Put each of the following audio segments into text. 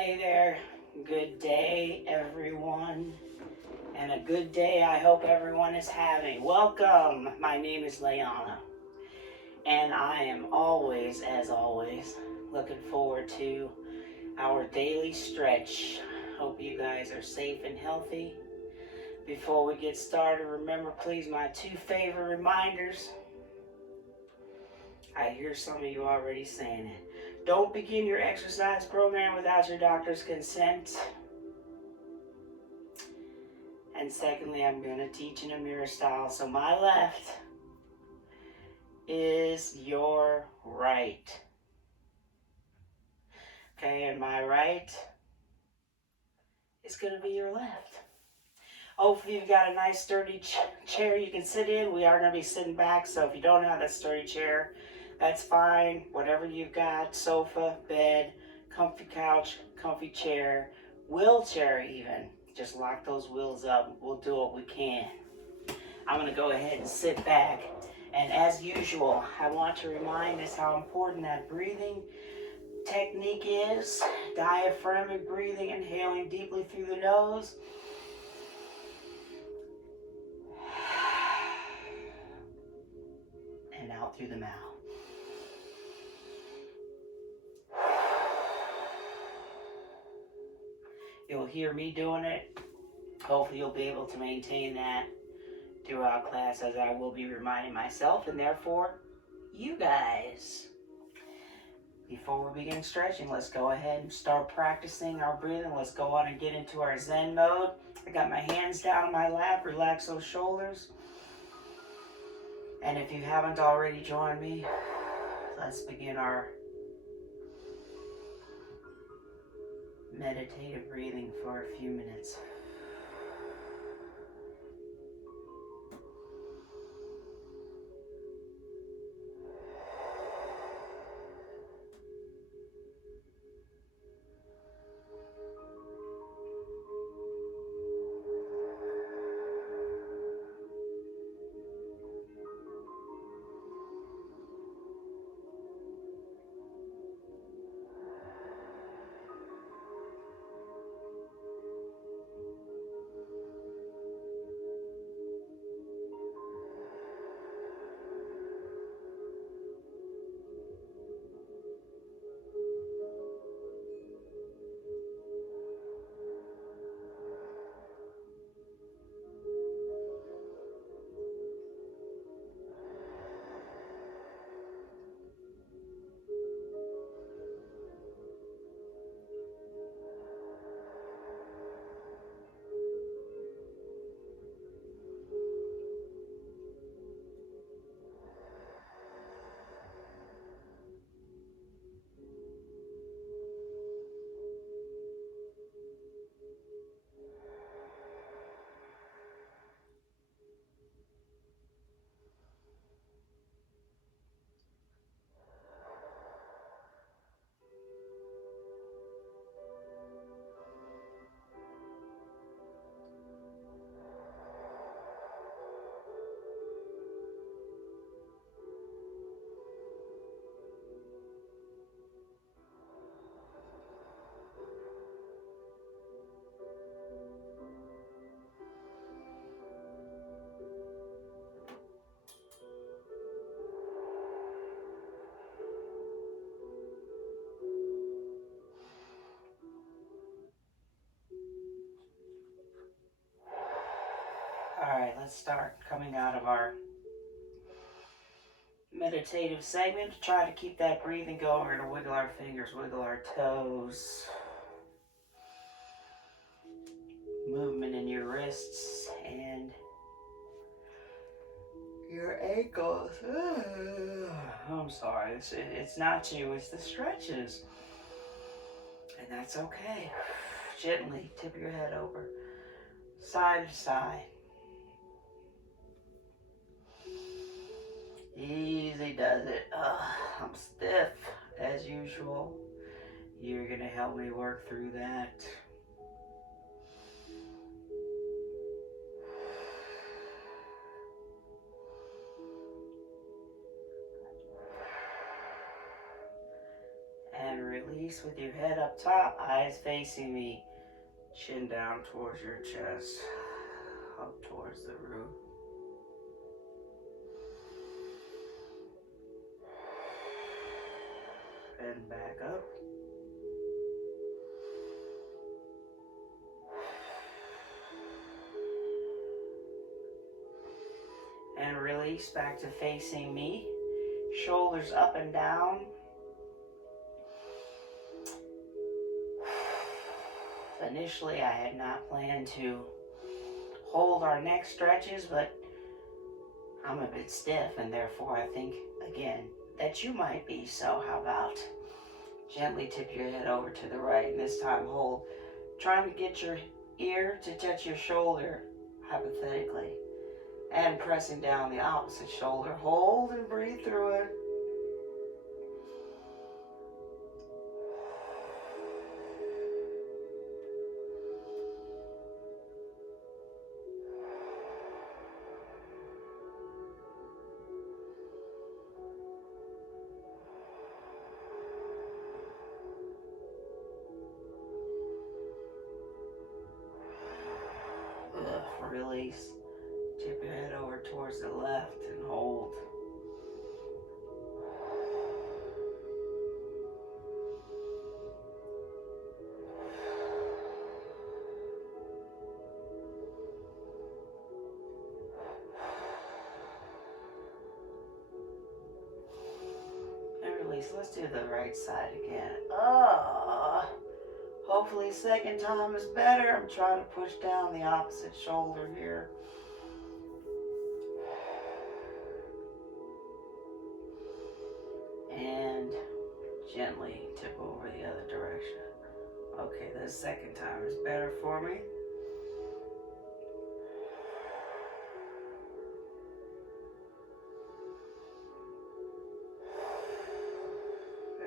Hey there, good day everyone, and a good day I hope everyone is having. Welcome, my name is Leana, and I am always, as always, looking forward to our daily stretch. Hope you guys are safe and healthy. Before we get started, remember please my two favorite reminders. I hear some of you already saying it. Don't begin your exercise program without your doctor's consent. And secondly, I'm going to teach in a mirror style. So my left is your right. Okay, and my right is going to be your left. Hopefully you've got a nice sturdy chair you can sit in. We are going to be sitting back, so if you don't have that sturdy chair, that's fine. Whatever you've got, sofa, bed, comfy couch, comfy chair, wheelchair even. Just lock those wheels up. We'll do what we can. I'm going to go ahead and sit back. And as usual, I want to remind us how important that breathing technique is. Diaphragmatic breathing, inhaling deeply through the nose. And out through the mouth. You'll hear me doing it. Hopefully you'll be able to maintain that throughout class, as I will be reminding myself and therefore you guys. Before we begin stretching, let's go ahead and start practicing our breathing. Let's go on and get into our Zen mode. I got my hands down on my lap, relax those shoulders. And if you haven't already joined me, let's begin our meditative breathing for a few minutes. Alright, let's start coming out of our meditative segment. Try to keep that breathing going. We're going to wiggle our fingers, wiggle our toes. Movement in your wrists and your ankles. I'm sorry, it's not you, it's the stretches. And that's okay. Gently tip your head over, side to side. Easy does it. I'm stiff as usual. You're gonna help me work through that. And release. release with your head up top, eyes facing me, chin down towards your chest, up towards the root. And back up. And release back to facing me. Shoulders up and down. Initially, I had not planned to hold our neck stretches, but I'm a bit stiff, and therefore I think, again, that you might be. So how about gently tip your head over to the right, and this time hold. Trying to get your ear to touch your shoulder, hypothetically, and pressing down the opposite shoulder. Hold and breathe through it. Release. Tip your head over towards the left and hold. And release. Let's do the right side again. Hopefully second time is better. I'm trying to push down the opposite shoulder here. And gently tip over the other direction. Okay, the second time is better for me.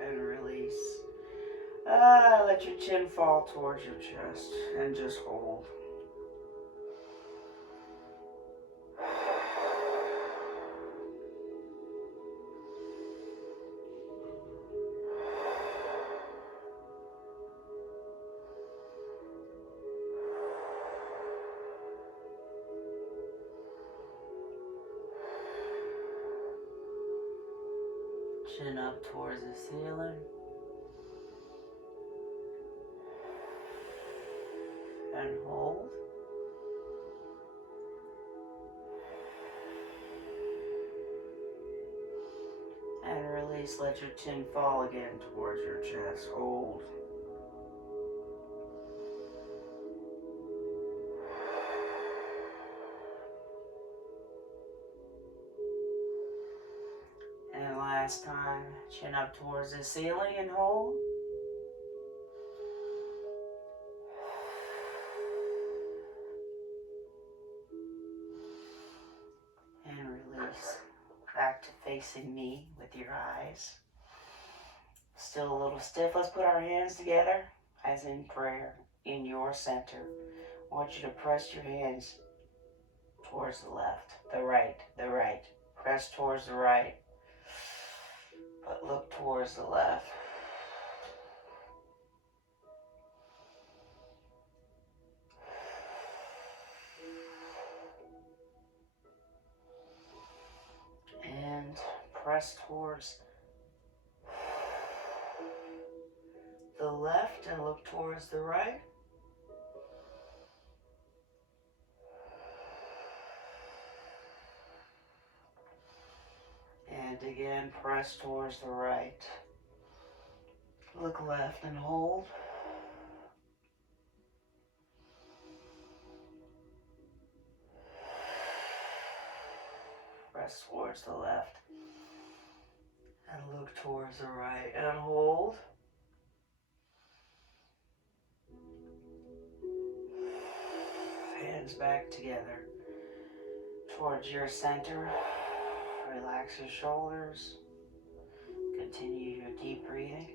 And release. Let your chin fall towards your chest and just hold. Chin up towards the ceiling. And hold. And release, let your chin fall again towards your chest. Hold. And last time, chin up towards the ceiling and hold. Back to facing me with your eyes. Still a little stiff. Let's put our hands together as in prayer in your center. I want you to press your hands towards the left, the right. Press towards the right, but look towards the left. And press towards the left and look towards the right. And again, press towards the right. Look left and hold. Press towards the left and look towards the right and hold. Hands back together towards your center. Relax your shoulders. Continue your deep breathing.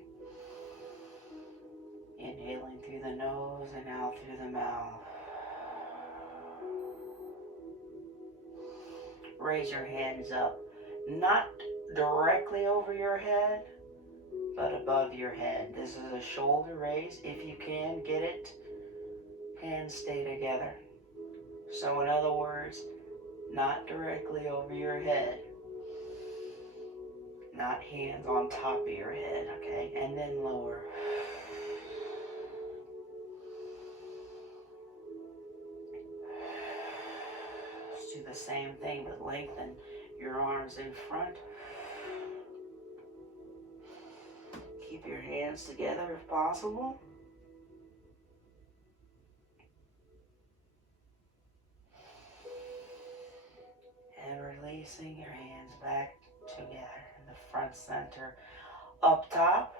Inhaling through the nose and out through the mouth. Raise your hands up, not directly over your head, but above your head. This is a shoulder raise. If you can get it, hands stay together. So in other words, not directly over your head. Not hands on top of your head, okay? And then lower. Just do the same thing, but lengthen your arms in front. Keep your hands together if possible. And releasing your hands back together in the front center. Up top.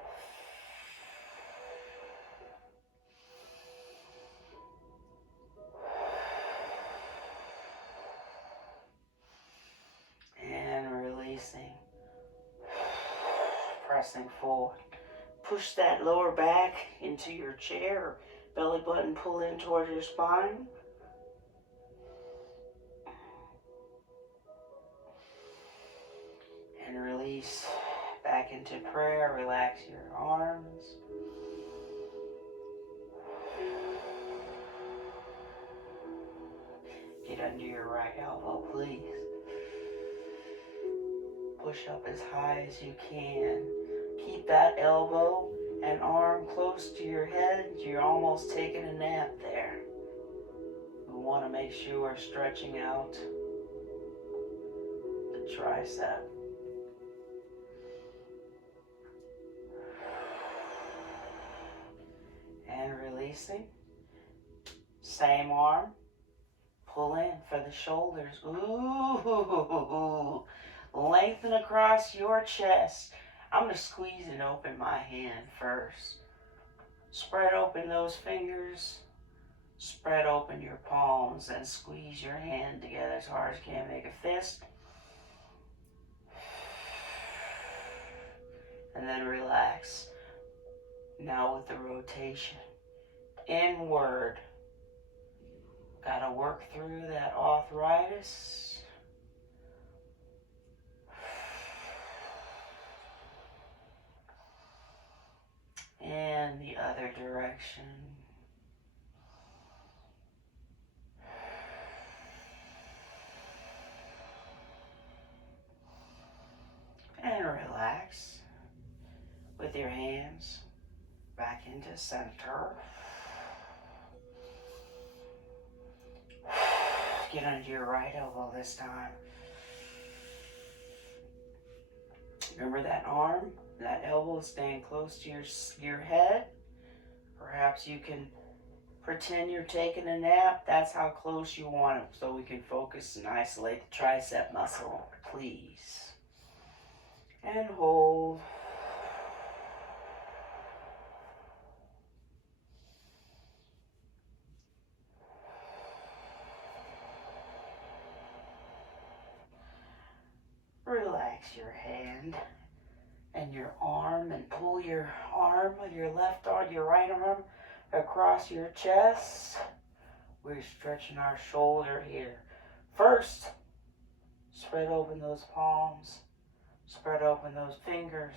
And releasing. Pressing forward. Push that lower back into your chair. Belly button pull in towards your spine. And release back into prayer. Relax your arms. Get under your right elbow, please. Push up as high as you can. Keep that elbow and arm close to your head. You're almost taking a nap there. We want to make sure we're stretching out the tricep. And releasing. Same arm. Pull in for the shoulders. Ooh. Lengthen across your chest. I'm going to squeeze and open my hand first. Spread open those fingers. Spread open your palms and squeeze your hand together as hard as you can. Make a fist. And then relax. Now with the rotation. Inward. Gotta work through that arthritis. And the other direction. And relax with your hands back into center. Get under your right elbow this time. Remember that arm, that elbow staying close to your head. Perhaps you can pretend you're taking a nap. That's how close you want it, so we can focus and isolate the tricep muscle, please. And hold. Relax your hand and your arm and pull your arm, your left arm, your right arm across your chest. We're stretching our shoulder here. First, spread open those palms, spread open those fingers,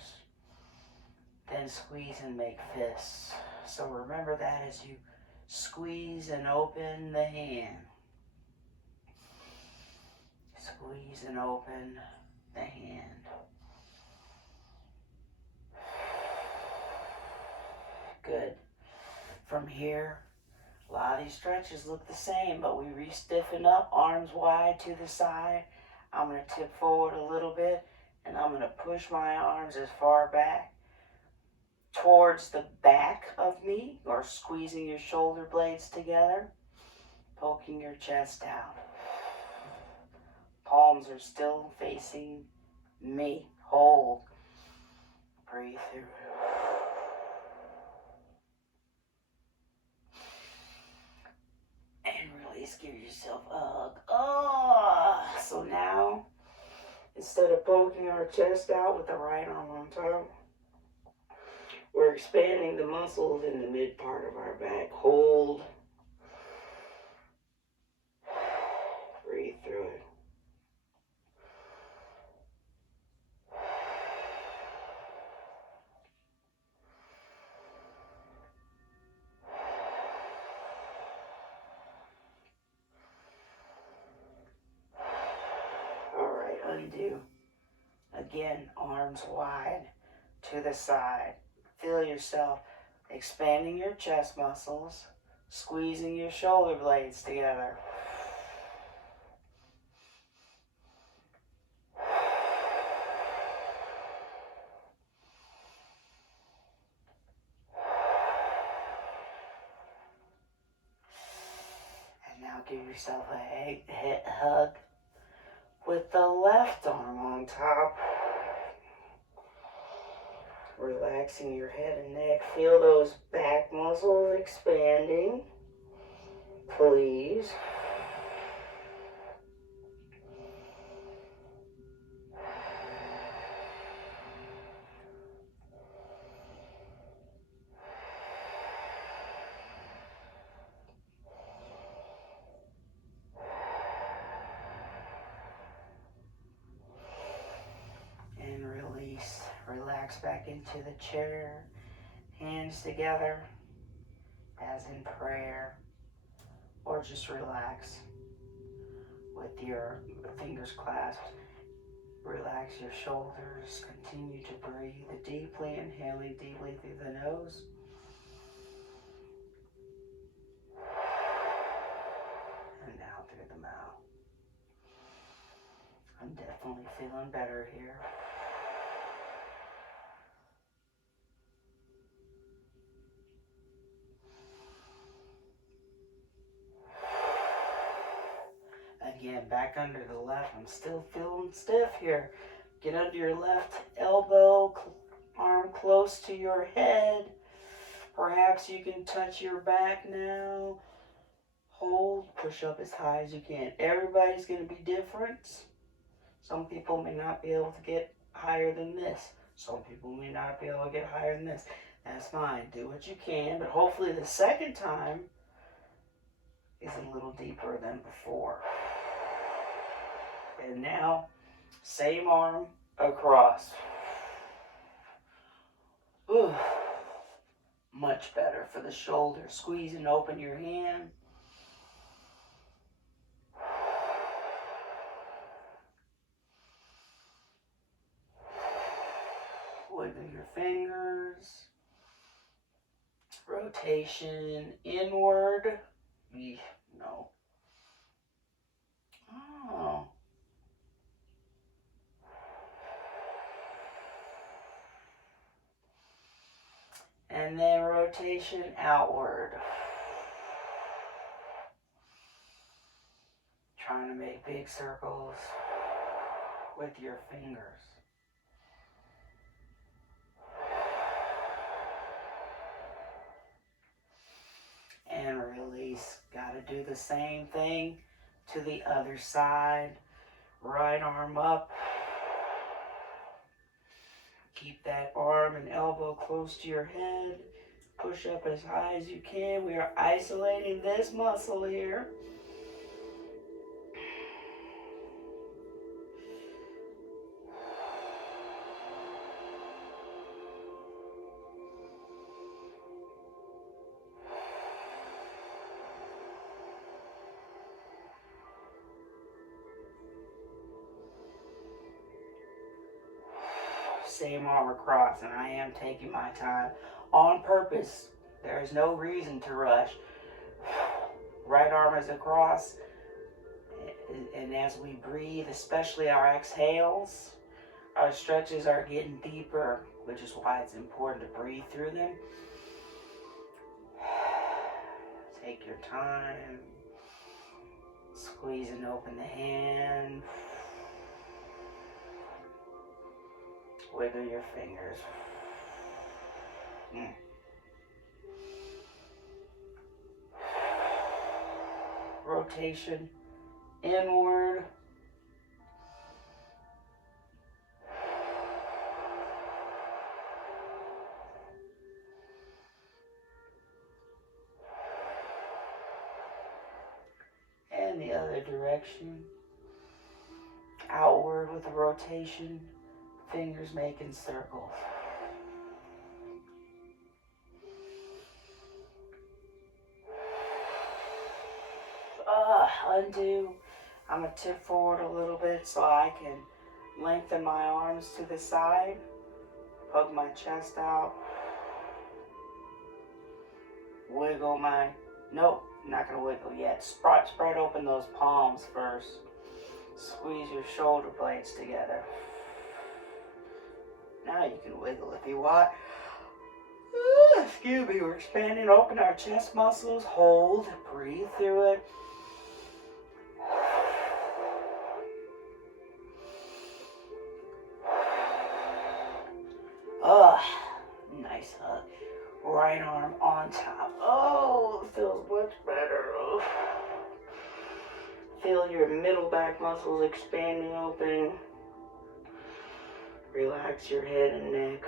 then squeeze and make fists. So remember that as you squeeze and open the hand. Squeeze and open the hand. Good. From here, a lot of these stretches look the same, but we re-stiffen up, arms wide to the side. I'm going to tip forward a little bit, and I'm going to push my arms as far back towards the back of me, or squeezing your shoulder blades together, poking your chest out. Palms are still facing me. Hold. Breathe through. And release. Give yourself a hug. Oh. So now, instead of poking our chest out with the right arm on top, we're expanding the muscles in the mid part of our back. Hold. Breathe through it. undo. Again, arms wide to the side. Feel yourself expanding your chest muscles, squeezing your shoulder blades together. And now give yourself a hug with the left arm on top. Relaxing your head and neck. Feel those back muscles expanding. Please. And release. Relax back into the chair. Hands together as in prayer. Or just relax with your fingers clasped. Relax your shoulders. Continue to breathe deeply, inhaling deeply through the nose. And out through the mouth. I'm definitely feeling better here. Again, back under the left. I'm still feeling stiff here. Get under your left elbow, arm close to your head. Perhaps you can touch your back now. Hold, push up as high as you can. Everybody's going to be different. Some people may not be able to get higher than this. Some people may not be able to get higher than this. That's fine. Do what you can, but hopefully the second time is a little deeper than before. And now, same arm across. Ooh, much better for the shoulder. Squeeze and open your hand. Wiggle your fingers. Rotation inward. No. Oh. And then rotation outward. Trying to make big circles with your fingers. And release. Got to do the same thing to the other side. Right arm up. Keep that arm and elbow close to your head. Push up as high as you can. We are isolating this muscle here. Same arm across, and I am taking my time on purpose. There is no reason to rush. Right arm is across, and as we breathe, especially our exhales, our stretches are getting deeper, which is why it's important to breathe through them. Take your time. Squeeze and open the hand. Wiggle your fingers. Rotation inward. And the other direction. Outward with the rotation. Fingers making circles. Undo. I'm going to tip forward a little bit so I can Lengthen my arms to the side. Poke my chest out. Wiggle my... Nope, not going to wiggle yet. Spread open those palms first. Squeeze your shoulder blades together. Now you can wiggle if you want. Excuse me, we're expanding. Open our chest muscles. Hold. Breathe through it. Nice hug. Right arm on top. Oh, it feels much better. Oh. Feel your middle back muscles expanding open. Relax your head and neck.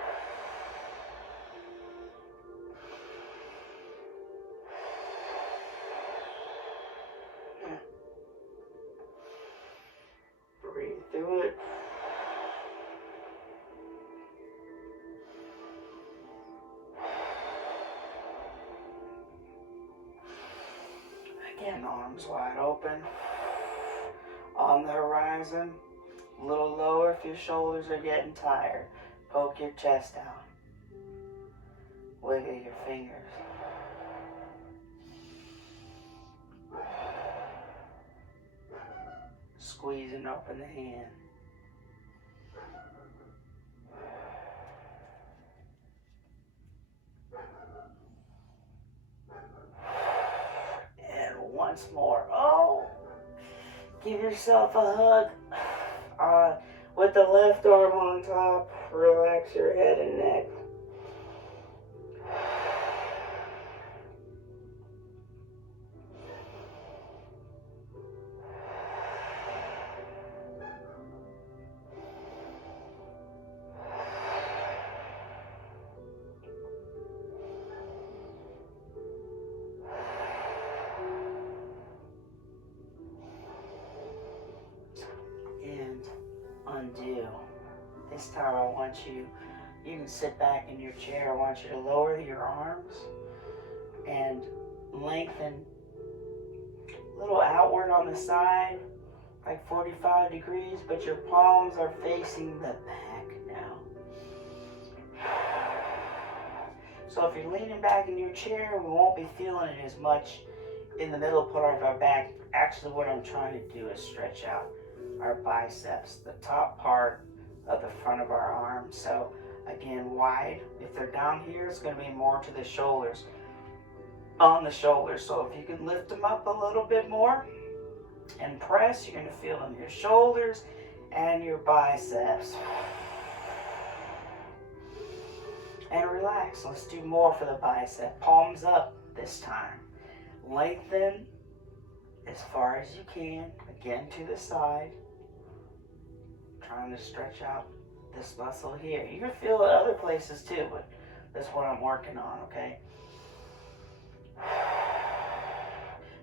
Breathe through it. Again, arms wide open. On the horizon. A little lower if your shoulders are getting tired. Poke your chest out. Wiggle your fingers. Squeeze and open the hand. And once more. Oh! Give yourself a hug. With the left arm on top, relax your head and neck. And undo. This time I want you can sit back in your chair. I want you to lower your arms and lengthen a little outward on the side, like 45 degrees, but your palms are facing the back now. So if you're leaning back in your chair, we won't be feeling it as much in the middle part of our back. Actually, what I'm trying to do is stretch out our biceps, the top part of the front of our arms. So again, wide. If they're down here, it's going to be more to the shoulders, on the shoulders. So if you can lift them up a little bit more and press, you're going to feel in your shoulders and your biceps. And relax. Let's do more for the bicep. Palms up this time. Lengthen as far as you can. Again, to the side. Trying to stretch out this muscle here. You can feel it other places too, but that's what I'm working on, okay?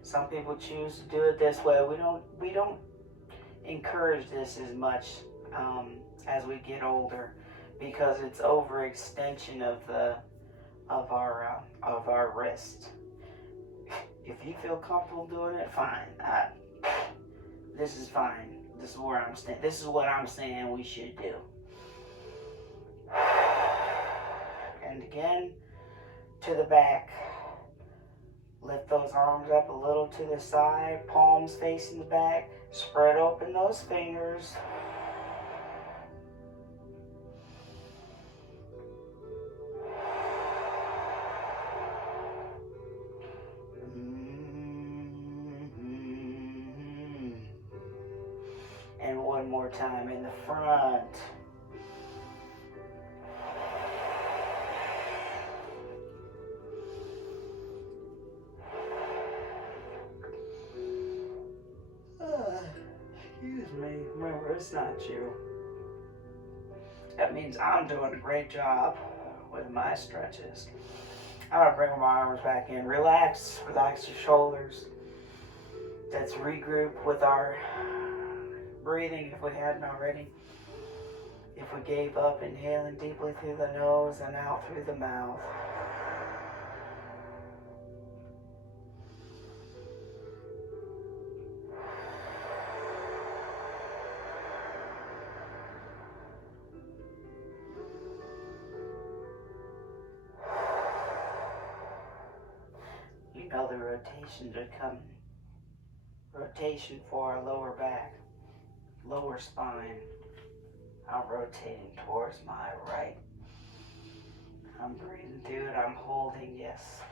Some people choose to do it this way. We don't encourage this as much as we get older, because it's overextension of our wrist. If you feel comfortable doing it, fine. This is fine. This is where I'm standing. This is what I'm saying we should do. And again, to the back. Lift those arms up a little to the side, palms facing the back. Spread open those fingers. And one more time in the front. Excuse me. Remember, it's not you. That means I'm doing a great job with my stretches. I'm gonna bring my arms back in. Relax your shoulders. Let's regroup with our breathing if we hadn't already. If we gave up, inhaling deeply through the nose and out through the mouth. know the rotations are coming. Rotation for our lower back, lower spine. I'm rotating towards my right. I'm breathing through it. I'm holding, yes.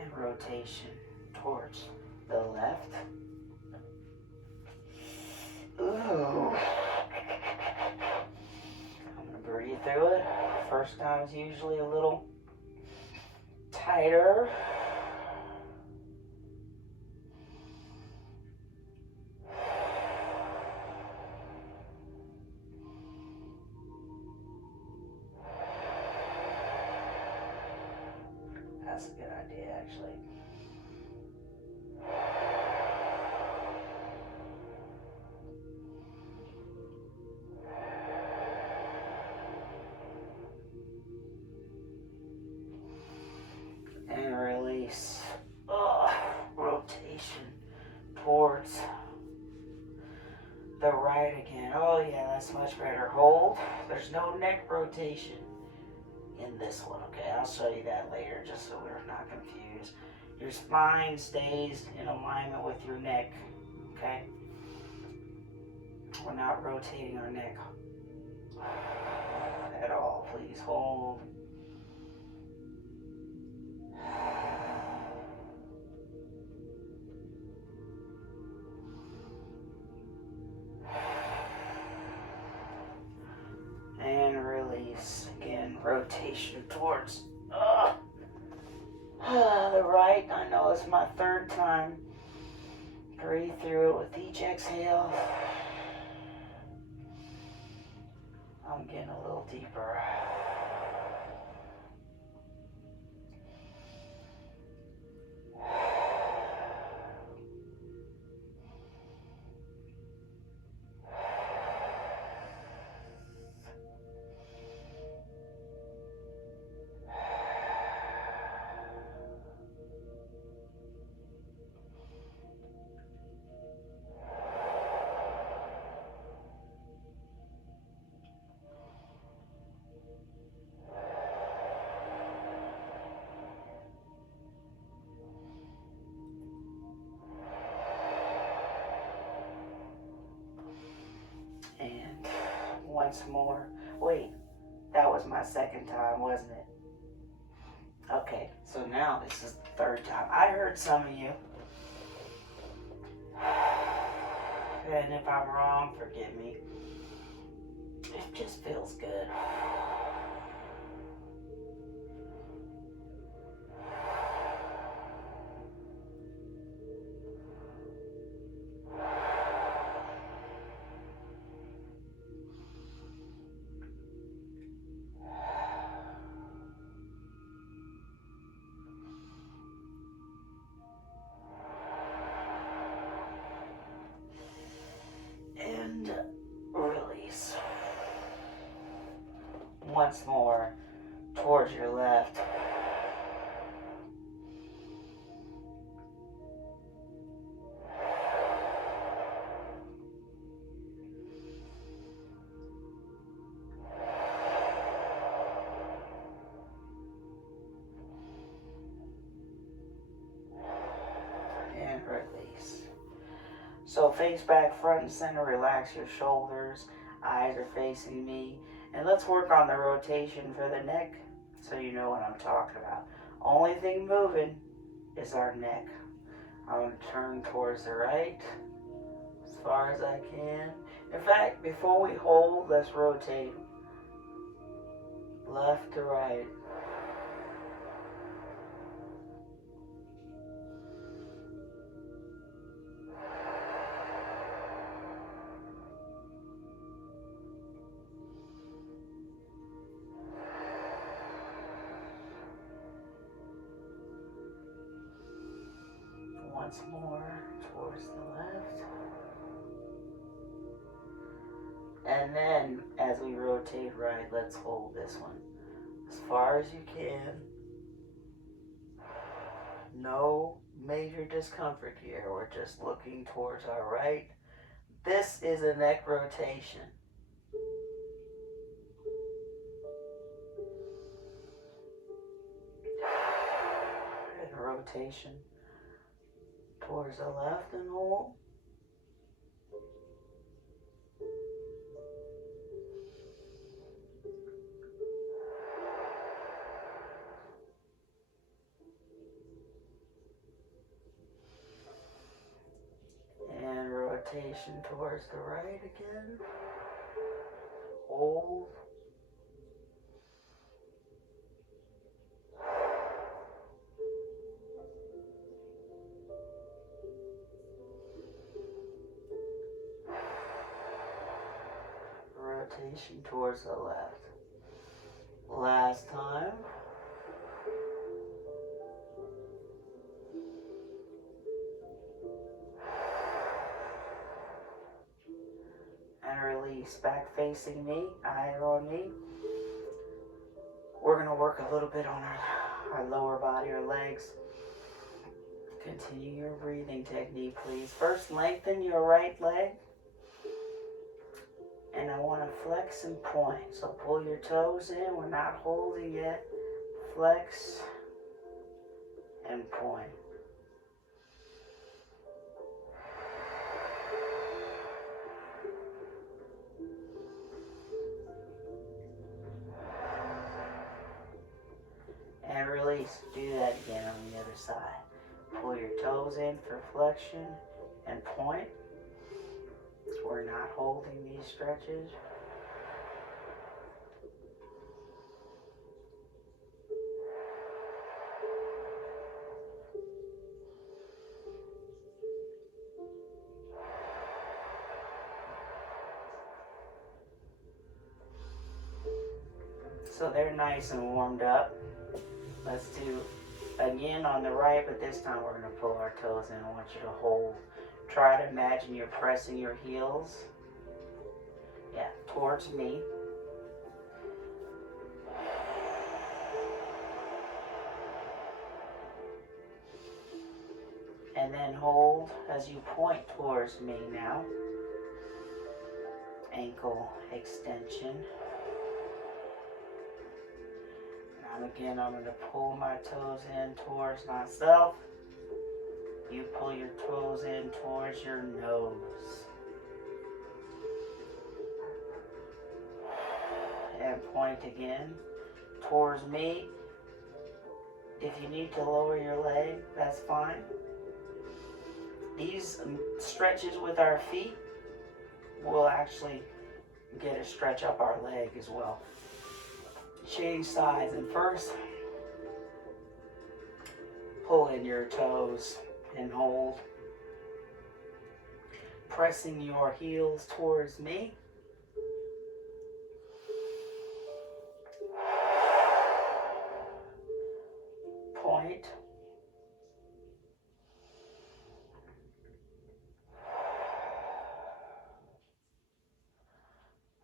And rotation towards the left. Ooh. I'm going to breathe through it. First time's usually a little tighter. That's a good idea, actually. And release. Rotation towards the right again. Oh yeah, that's much better. Hold. There's no neck rotation in this one. Okay, I'll show you that later just so we're not confused. Your spine stays in alignment with your neck. Okay? We're not rotating our neck at all. Please hold. And release. Again, rotation towards the right. I know it's my third time. Breathe through it with each exhale. I'm getting a little deeper. And once more. Wait, that was my second time, wasn't it? Okay, so now this is the third time. I heard some of you. And if I'm wrong, forgive me. It just feels good. And release. Once more towards your left. And release. So face back, front and center, relax your shoulders, eyes are facing me. And let's work on the rotation for the neck so you know what I'm talking about. Only thing moving is our neck. I'm going to turn towards the right as far as I can. In fact, before we hold, let's rotate left to right. once more towards the left. And then as we rotate right, let's hold this one as far as you can. No major discomfort here. We're just looking towards our right. This is a neck rotation. And a rotation towards the left and hold. And rotation towards the right again. Hold. Rotation towards the left. Last time. And release. Back facing me, eye on me. We're going to work a little bit on our lower body, our legs. Continue your breathing technique, please. First, lengthen your right leg. And I want to flex and point. So pull your toes in. We're not holding yet. Flex and point. And release. Do that again on the other side. Pull your toes in for flexion and point. We're not holding these stretches. So they're nice and warmed up. Let's do again on the right, but this time we're going to pull our toes in. I want you to hold. Try to imagine you're pressing your heels, towards me. And then hold as you point towards me now. Ankle extension. And again, I'm going to pull my toes in towards myself. You pull your toes in towards your nose. And point again towards me. If you need to lower your leg, that's fine. These stretches with our feet will actually get a stretch up our leg as well. Change sides, and first, pull in your toes and hold. Pressing your heels towards me. Point.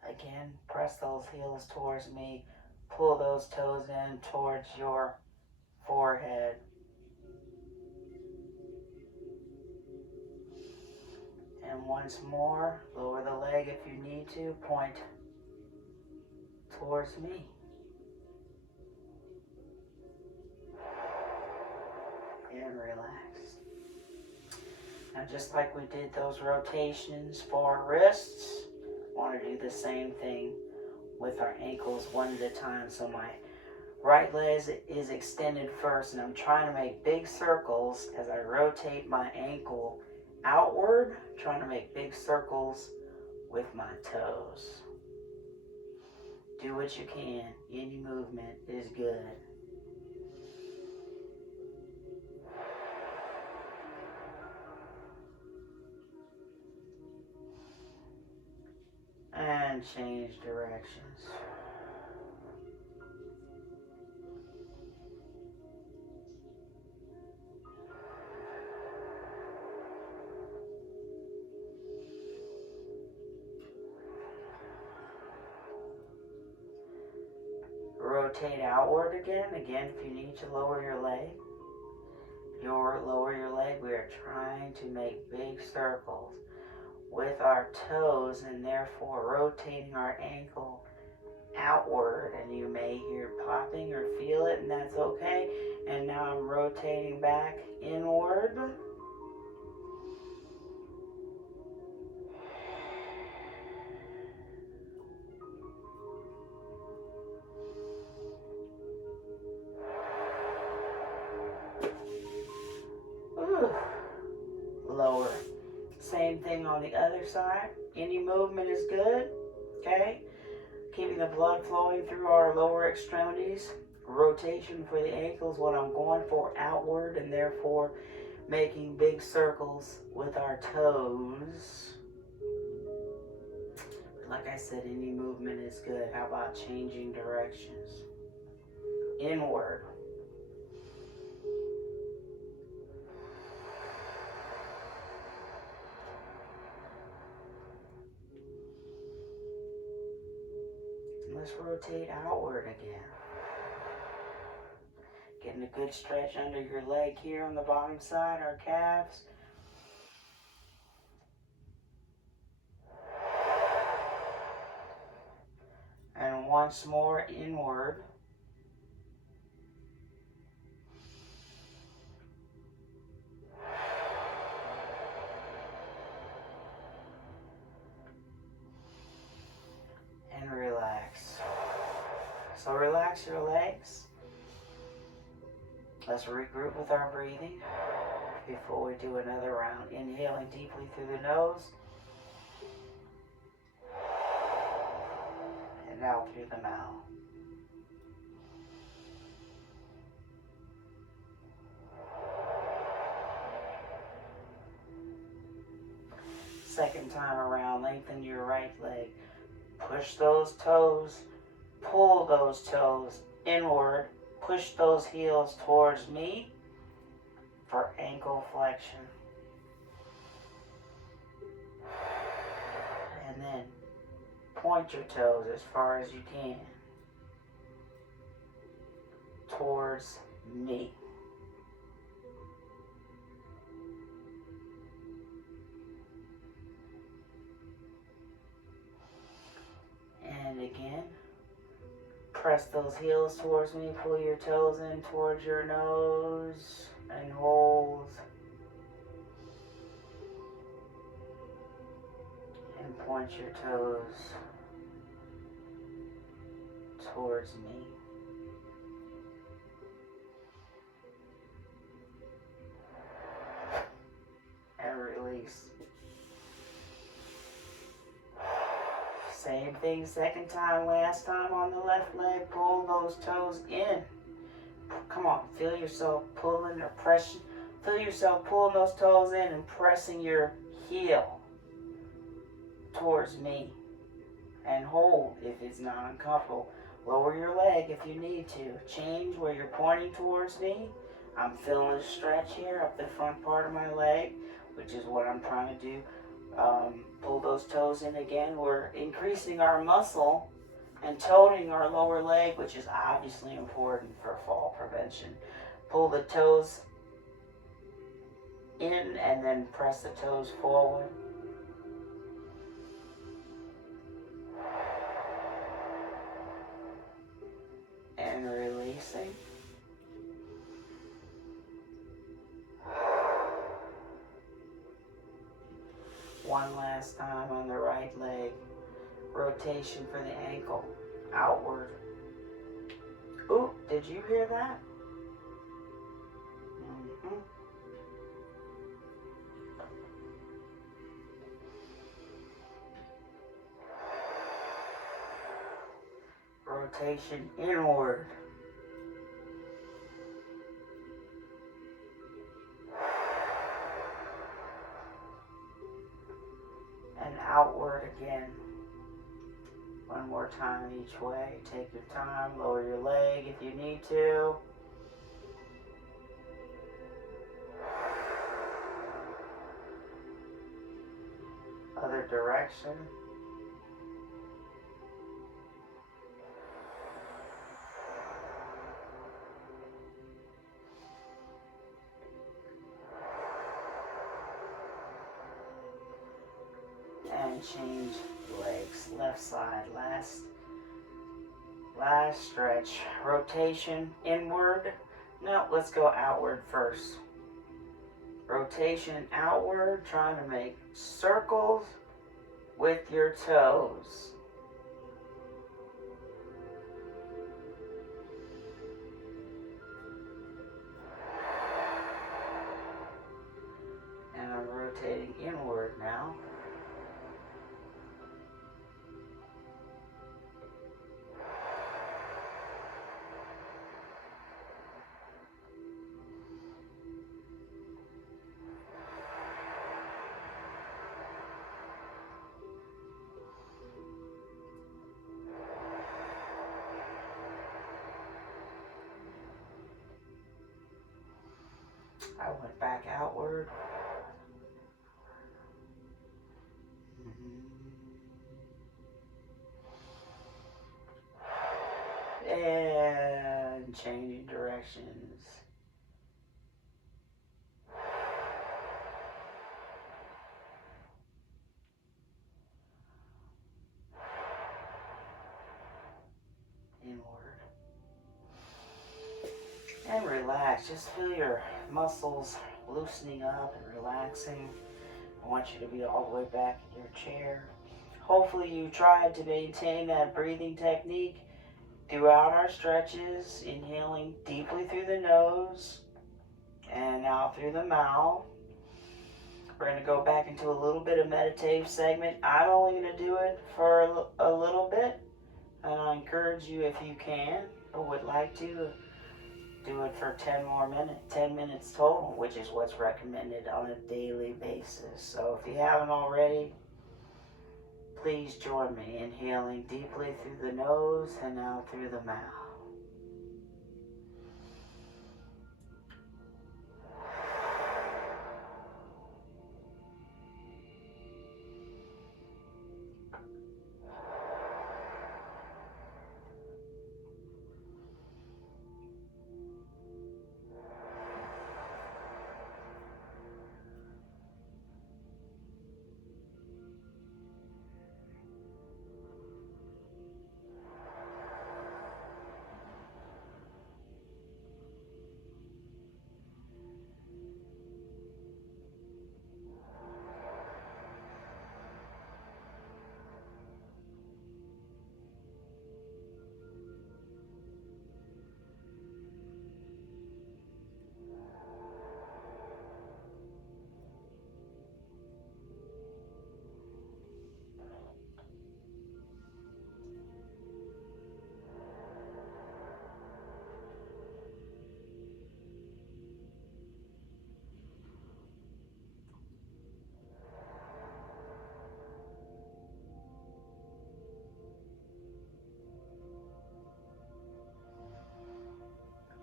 Again, press those heels towards me. Pull those toes in towards your forehead. And once more, lower the leg if you need to. Point towards me. And relax. Now just like we did those rotations for our wrists, I want to do the same thing with our ankles one at a time. So my right leg is extended first, and I'm trying to make big circles as I rotate my ankle outward, trying to make big circles with my toes. Do what you can. Any movement is good. And change directions. rotate outward again. Again, if you need to lower your leg, lower your leg. We are trying to make big circles with our toes and therefore rotating our ankle outward. And you may hear popping or feel it, and that's okay. And now I'm rotating back inward. Lower. Same thing on the other side. Any movement is good. Okay? Keeping the blood flowing through our lower extremities. Rotation for the ankles, what I'm going for, outward, and therefore making big circles with our toes. Like I said, any movement is good. How about changing directions? Inward. Let's rotate outward again. Getting a good stretch under your leg here on the bottom side, our calves. And once more inward. And relax. So relax your legs. Let's regroup with our breathing before we do another round. Inhaling deeply through the nose. And out through the mouth. Second time around, lengthen your right leg. Push those toes, pull those toes inward, push those heels towards me for ankle flexion. And then point your toes as far as you can towards me. And again, press those heels towards me, pull your toes in towards your nose, and hold. And point your toes towards me. And release. Same thing second time, last time on the left leg. Pull those toes in. Come on, feel yourself pulling or pressing. Feel yourself pulling those toes in and pressing your heel towards me. And hold if it's not uncomfortable. Lower your leg if you need to. Change where you're pointing towards me. I'm feeling a stretch here up the front part of my leg, which is what I'm trying to do. Pull those toes in again. We're increasing our muscle and toning our lower leg, which is obviously important for fall prevention. Pull the toes in and then press the toes forward. And releasing. One last time on the right leg. Rotation for the ankle. Outward. Ooh, did you hear that? Mm-hmm. Rotation inward. And outward again. One more time each way. Take your time. Lower your leg if you need to. Other direction. and change legs. Left side, last stretch. Rotation inward. No, let's go outward first. Rotation outward, trying to make circles with your toes. And I'm rotating inward now. I went back outward. And changing directions. Inward. And relax. Just feel your muscles loosening up and relaxing. I want you to be all the way back in your chair. Hopefully you tried to maintain that breathing technique throughout our stretches, inhaling deeply through the nose and out through the mouth. We're going to go back into a little bit of meditative segment. I'm only going to do it for a little bit, and I encourage you, if you can or would like to, do it for 10 more minutes, 10 minutes total, which is what's recommended on a daily basis. So if you haven't already, please join me, inhaling deeply through the nose and out through the mouth.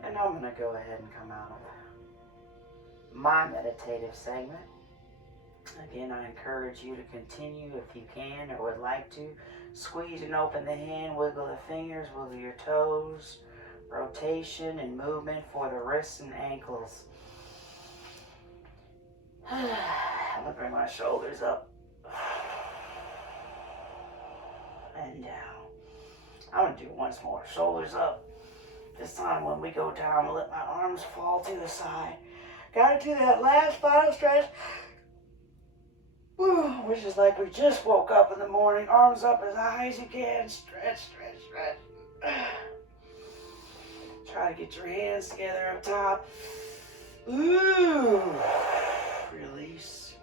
And I'm going to go ahead and come out of my meditative segment. Again, I encourage you to continue if you can or would like to. Squeeze and open the hand, wiggle the fingers, wiggle your toes. Rotation and movement for the wrists and ankles. I'm going to bring my shoulders up and down. I'm going to do it once more. Shoulders up. This time when we go down, I'm going to let my arms fall to the side. Got to do that last final stretch. Which is like we just woke up in the morning. Arms up as high as you can. Stretch, stretch, stretch. Try to get your hands together up top. Ooh. Release.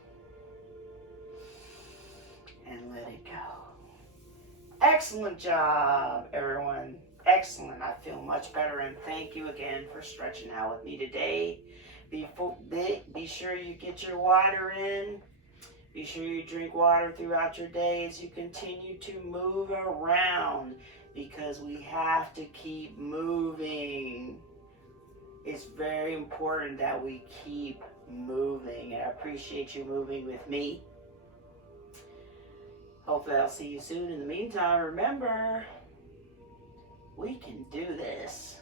And let it go. Excellent job, everyone. Excellent. I feel much better, and thank you again for stretching out with me today. Be sure you get your water in. Be sure you drink water throughout your day as you continue to move around, because we have to keep moving. It's very important that we keep moving, and I appreciate you moving with me. Hopefully I'll see you soon. In the meantime, remember, we can do this.